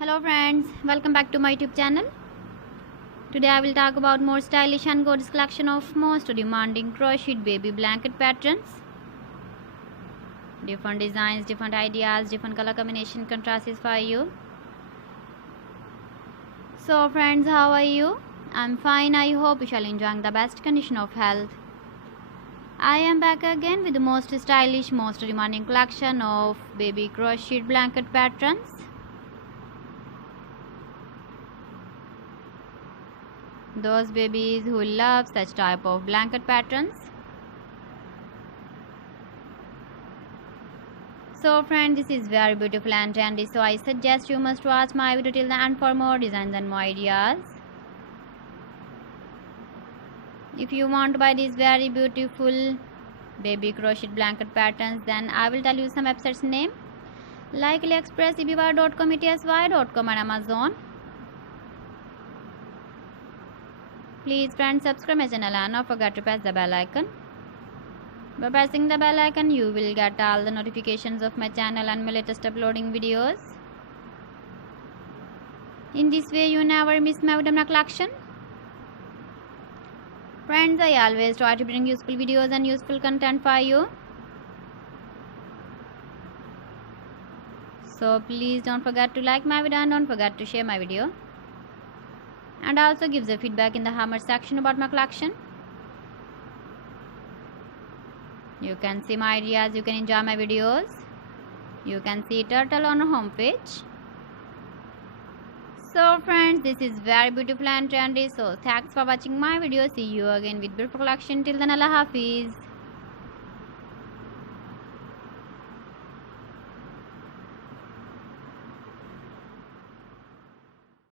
Hello friends, welcome back to my YouTube channel. Today I will talk about more stylish and gorgeous collection of most demanding crocheted baby blanket patterns. Different designs, different ideas, different color combination contrasts for you. So friends, how are you? I'm fine. I hope you shall enjoy the best condition of health. I am back again with the most stylish, most demanding collection of baby crocheted blanket patterns. Those babies who love such type of blanket patterns. So friends, this is very beautiful and trendy, so I suggest you must watch my video till the end for more designs and more ideas. If you want to buy these very beautiful baby crocheted blanket patterns, then I will tell you some websites name like AliExpress, eBay.com, ETSY.com and Amazon. Please friends, subscribe my channel and don't forget to press the bell icon. By pressing the bell icon, you will get all the notifications of my channel and my latest uploading videos. In this way, you never miss my video collection. Friends, I always try to bring useful videos and useful content for you. So please don't forget to like my video and don't forget to share my video. And also give the feedback in the comment section about my collection. You can see my ideas, you can enjoy my videos. You can see turtle on our home page. So friends, this is very beautiful and trendy. So thanks for watching my video. See you again with beautiful collection. Till then, Allah Hafiz.